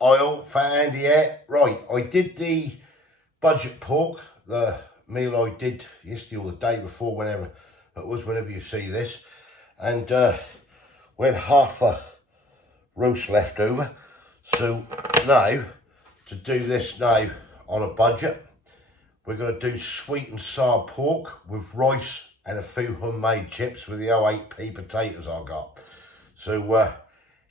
oil, fat and yeah. Right, I did the budget pork, the meal I did yesterday or the day before, whenever it was, whenever you see this. And we had half the roast left over. So now, to do this now on a budget, we're going to do sweet and sour pork with rice and a few homemade chips with the 08p potatoes I got. So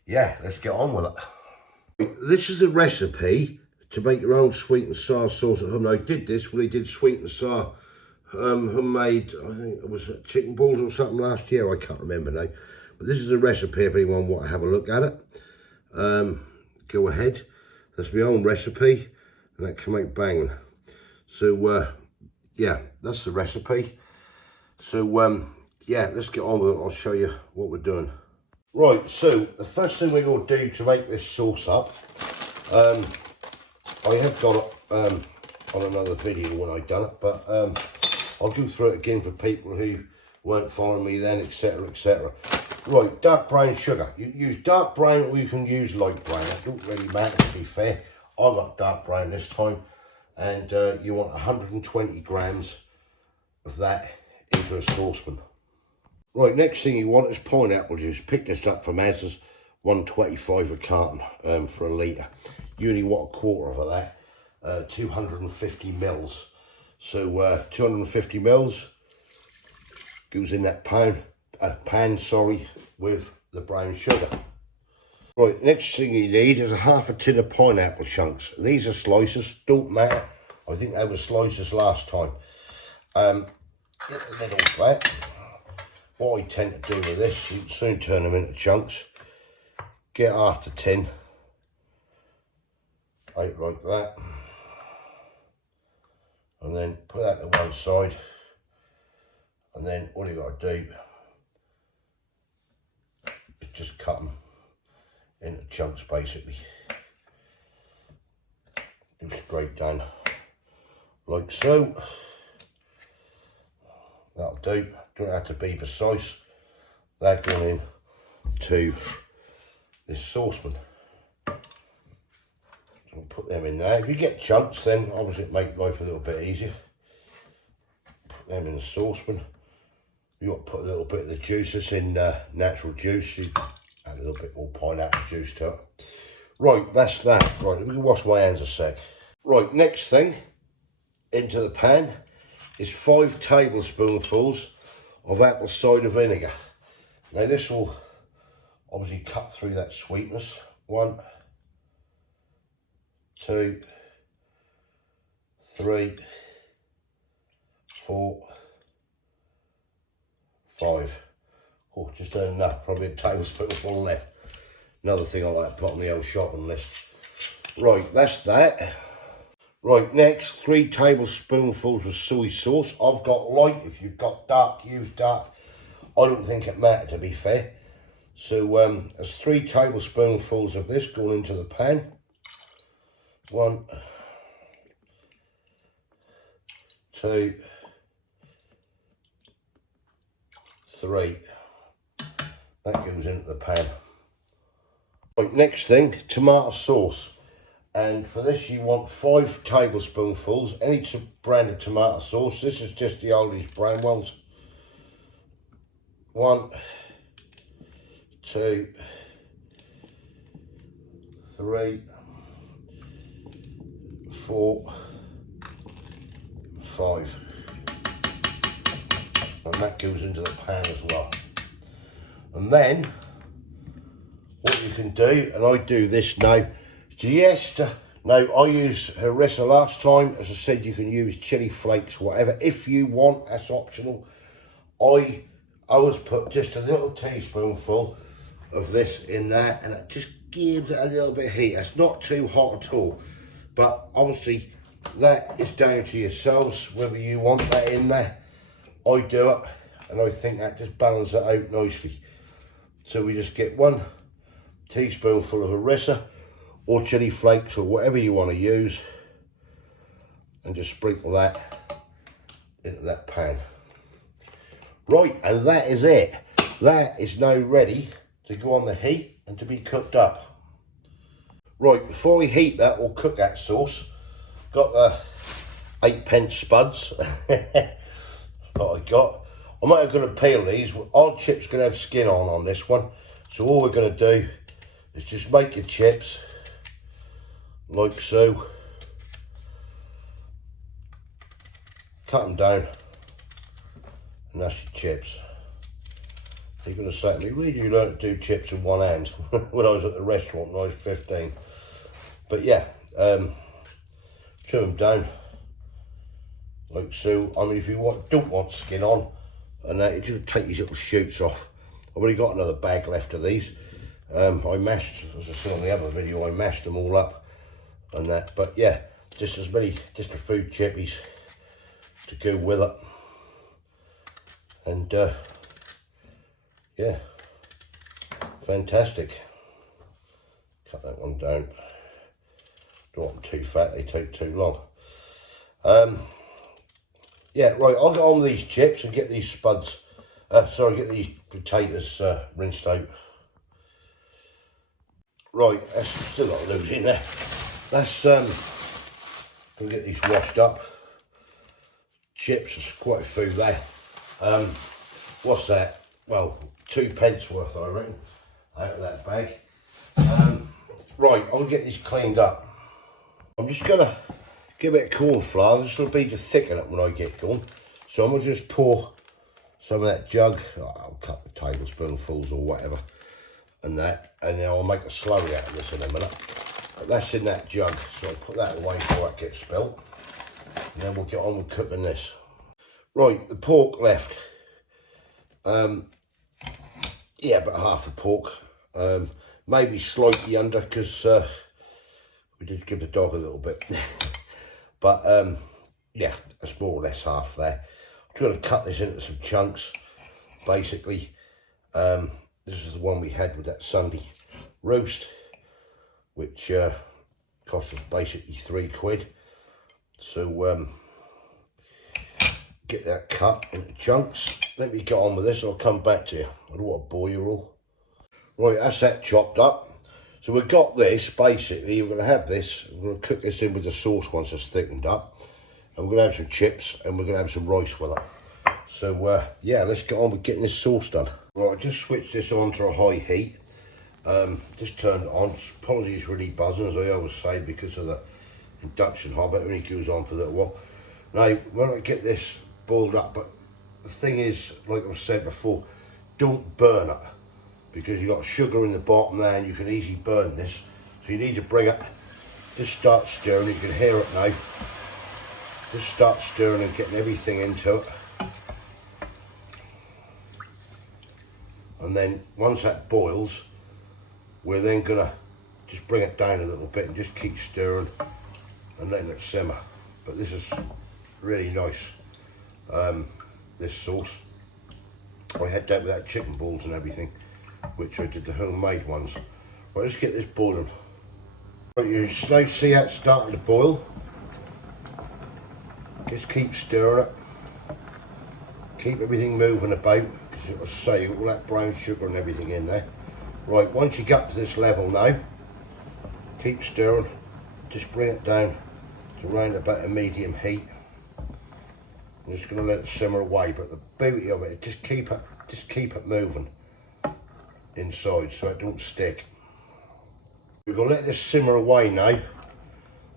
yeah, let's get on with it. This is the recipe to make your own sweet and sour sauce at home. I did this when I did sweet and sour homemade, I think it was chicken balls or something last year, I can't remember now. But this is a recipe if anyone want to have a look at it. Go ahead. That's my own recipe and that can make banging. So yeah, that's the recipe. So yeah, let's get on with it. I'll show you what we're doing. Right, so the first thing we're going to do to make this sauce up, I have got it on another video when I done it, but I'll go through it again for people who weren't following me then, etc, etc. Right, dark brown sugar. You use dark brown or you can use light brown. It don't really matter, to be fair. I got dark brown this time, and you want 120 grams of that into a saucepan. Right, next thing you want is pineapple juice. Pick this up from Asda's, $1.25 a carton for a litre. You only want a quarter of that, 250 mils. So 250 mils goes in that pan, with the brown sugar. Right, next thing you need is a half a tin of pineapple chunks. These are slices, don't matter. I think they were slices last time. Get the lid off that. What I tend to do with this, you can soon turn them into chunks. Get half the tin, out like that, and then put that to one side. And then all you got to do is just cut them into chunks, basically. Do straight down like so. That'll do. Don't have to be precise. They're going in to this saucepan. So we'll put them in there. If you get chunks, then obviously it makes life a little bit easier. Put them in the saucepan. You want to put a little bit of the juices in, natural juice. You add a little bit more pineapple juice to it. Right, that's that. Right, let me wash my hands a sec. Right, next thing into the pan is 5 tablespoonfuls of apple cider vinegar. Now this will obviously cut through that sweetness. 1, 2, 3, 4, 5. Oh, just done enough, probably a tablespoonful left. Another thing I like to put on the old shopping list. Right, that's that. Right, next, 3 tablespoonfuls of soy sauce. I've got light. If you've got dark, use dark. I don't think it matters, to be fair. So there's 3 tablespoonfuls of this going into the pan. 1, 2, 3. That goes into the pan. Right, next thing, tomato sauce. And for this you want 5 tablespoonfuls, any brand of tomato sauce. This is just the Aldi's brown ones. 1, 2, 3, 4, 5. And that goes into the pan as well. And then what you can do, and I do this now, now I used harissa last time. As I said, you can use chili flakes, whatever. If you want, that's optional. I always put just a little teaspoonful of this in there, and it just gives it a little bit of heat. It's not too hot at all, but obviously that is down to yourselves whether you want that in there. I do it, and I think that just balances it out nicely. So we just get 1 teaspoonful of harissa or chili flakes or whatever you want to use, and just sprinkle that into that pan. Right, and that is it. That is now ready to go on the heat and to be cooked up. Right, before we heat that or cook that sauce, got the 8p spuds that I got. I'm not going to peel these. Our chips going to have skin on this one. So all we're going to do is just make your chips like so. Cut them down, and that's your chips. You're going to say to me, where did you learn to do chips in one hand? When I was at the restaurant when I was 15. But yeah, trim them down like so. I mean, if you don't want skin on, and that, you just take these little shoots off. I've already got another bag left of these. I mashed, as I said on the other video, I mashed them all up and that. But yeah, just a food chippies to go with it. And yeah, fantastic. Cut that one down. Don't want them too fat, they take too long. Yeah, right, I'll get on with these chips and get these spuds, get these potatoes rinsed out. Right, that's still got loads in there. Let's go get these washed up. Chips, there's quite a few there. What's that? Well, 2p worth, I reckon, out of that bag. Right, I'll get these cleaned up. I'm just gonna give it a corn flour. This will be to thicken it when I get going. So I'm gonna just pour some of that jug, a couple of tablespoonfuls or whatever, and that, and then I'll make a slurry out of this in a minute. But that's in that jug, so I'll put that away before it gets spilt. And then we'll get on with cooking this. Right, the pork left. Yeah, about half the pork. Maybe slightly under, because we did give the dog a little bit. But yeah, that's more or less half there. I'm trying to cut this into some chunks. Basically, this is the one we had with that Sunday roast, which cost us basically £3. So get that cut into chunks. Let me get on with this, I'll come back to you. I don't want to bore you all. Right, that's that chopped up. So we've got this, basically, we're going to have this, we're going to cook this in with the sauce once it's thickened up. And we're going to have some chips, and we're going to have some rice with it. So yeah, let's get on with getting this sauce done. Right, I just switched this on to a high heat. Just turned it on. Apologies really buzzing, as I always say, because of the induction hob. It only goes on for a little while. Now, when I get this boiled up, but the thing is, like I said before, don't burn it, because you've got sugar in the bottom there and you can easily burn this. So you need to bring it, just start stirring. You can hear it now. Just start stirring and getting everything into it. And then once that boils, we're then gonna just bring it down a little bit and just keep stirring and letting it simmer. But this is really nice, this sauce. I had that with that chicken balls and everything, which I did the homemade ones. Right, let's get this boiling. Right, you now see that starting to boil. Just keep stirring it. Keep everything moving about, because as I say, all that brown sugar and everything in there. Right, once you get to this level now, keep stirring. Just bring it down to around about a medium heat. I'm just going to let it simmer away, but the beauty of it, just keep it moving inside so it don't stick. We're going to let this simmer away now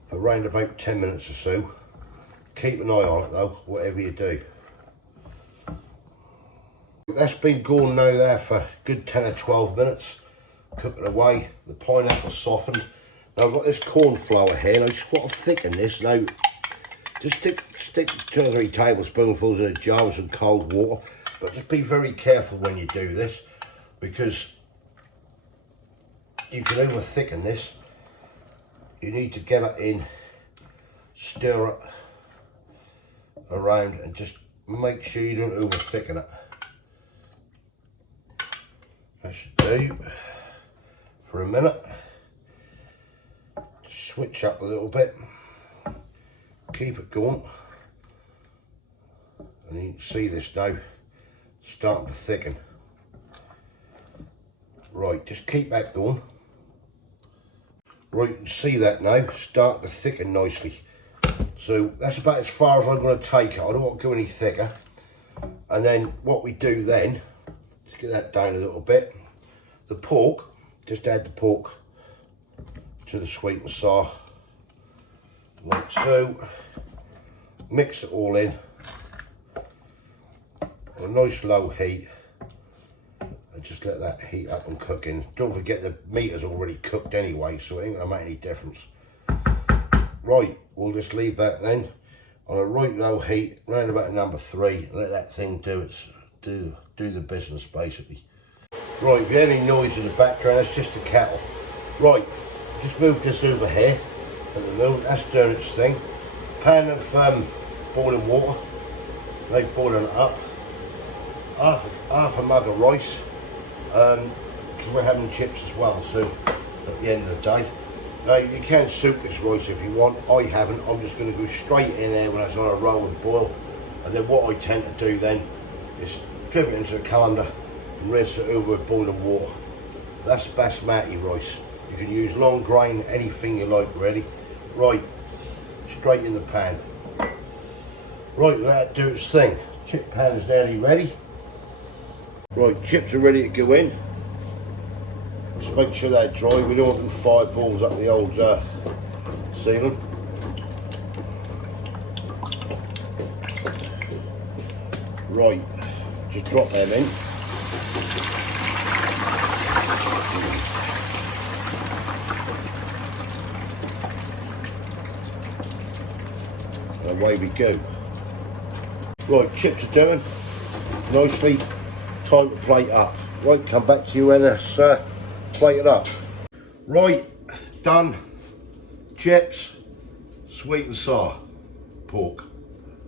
for around about 10 minutes or so. Keep an eye on it though, whatever you do. That's been going now there for a good 10 or 12 minutes, cooking away. The pineapple's softened. Now I've got this corn flour here, and I just want to thicken this now. Just stick 2 or 3 tablespoonfuls in a jar with some cold water, but just be very careful when you do this, because you can over thicken this. You need to get it in, stir it around, and just make sure you don't over thicken it. That should do for a minute. Switch up a little bit, keep it going, and you can see this now starting to thicken. Right, just keep that going. Right, you can see that now, starting to thicken nicely. So that's about as far as I'm going to take it. I don't want to go any thicker. And then what we do then, let's get that down a little bit. The pork, just add the pork to the sweet and sour, like so. Mix it all in on a nice low heat, and just let that heat up and cook in. Don't forget the meat is already cooked anyway, so it ain't gonna make any difference. Right, we'll just leave that then on a right low heat, round about number 3. Let that thing do the business basically. Right, if you hear any noise in the background, it's just the kettle. Right, just move this over here at the moment. That's doing its thing. Pan of boiling water, like boiling it up. Half a mug of rice, because we're having chips as well. So at the end of the day, now you can soup this rice if you want. I haven't. I'm just going to go straight in there when it's on a roll and boil. And then what I tend to do then is drip it into the colander and rinse it over with boiling water. That's basmati rice. You can use long grain, anything you like really. Right, straight in the pan. Right, let that do its thing. Chip pan is nearly ready. Right, chips are ready to go in. Just make sure they're dry. We don't want them fireballs up the old ceiling. Right, just drop them in. And away we go. Right, chips are doing nicely. Time to plate up. Right, come back to you when it's plated up. Right, done. Chips, sweet and sour pork.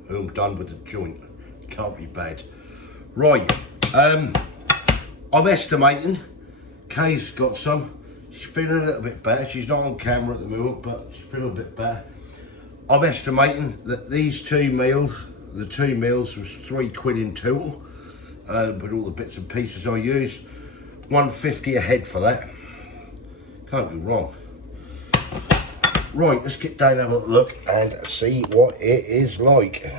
Home done with the joint. Can't be bad. Right, I'm estimating Kay's got some. She's feeling a little bit better. She's not on camera at the moment, but she's feeling a bit better. I'm estimating that these two meals, the 2 meals, was £3 in total, with all the bits and pieces I used. £1.50 a head for that. Can't be wrong. Right, let's get down and have a look and see what it is like.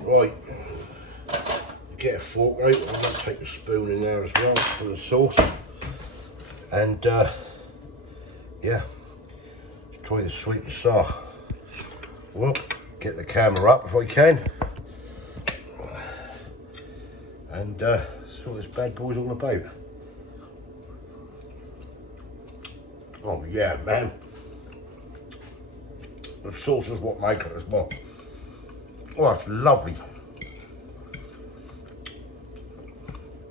Right, get a fork out. I'm going to take a spoon in there as well for the sauce. And yeah, let's try the sweet and sour. Well, get the camera up if I can. And see what this bad boy's all about. Oh yeah, man. The sauce is what makes it as well. Oh, that's lovely.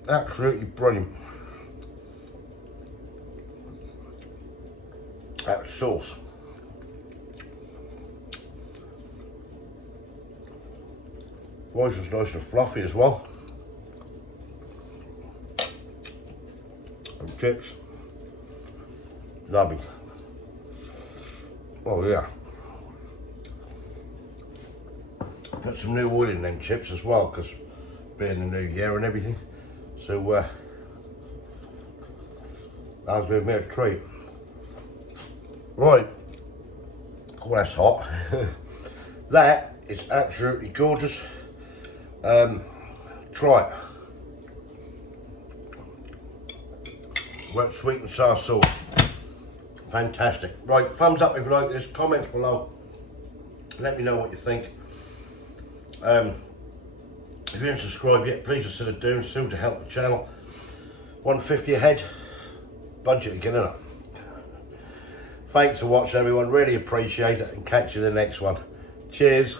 Absolutely brilliant. That sauce. Rice is nice and fluffy as well. And chips. Lovely. Oh yeah. Put some new oil in them chips as well, because being the new year and everything. So that was going to be a treat. Right. Oh, that's hot. That is absolutely gorgeous. Try it. Wet sweet and sour sauce. Fantastic. Right, thumbs up if you like this, comments below. Let me know what you think. If you haven't subscribed yet, please consider doing so to help the channel. £1.50 a head. Budget again, isn't it? Thanks for watching everyone, really appreciate it, and catch you in the next one. Cheers.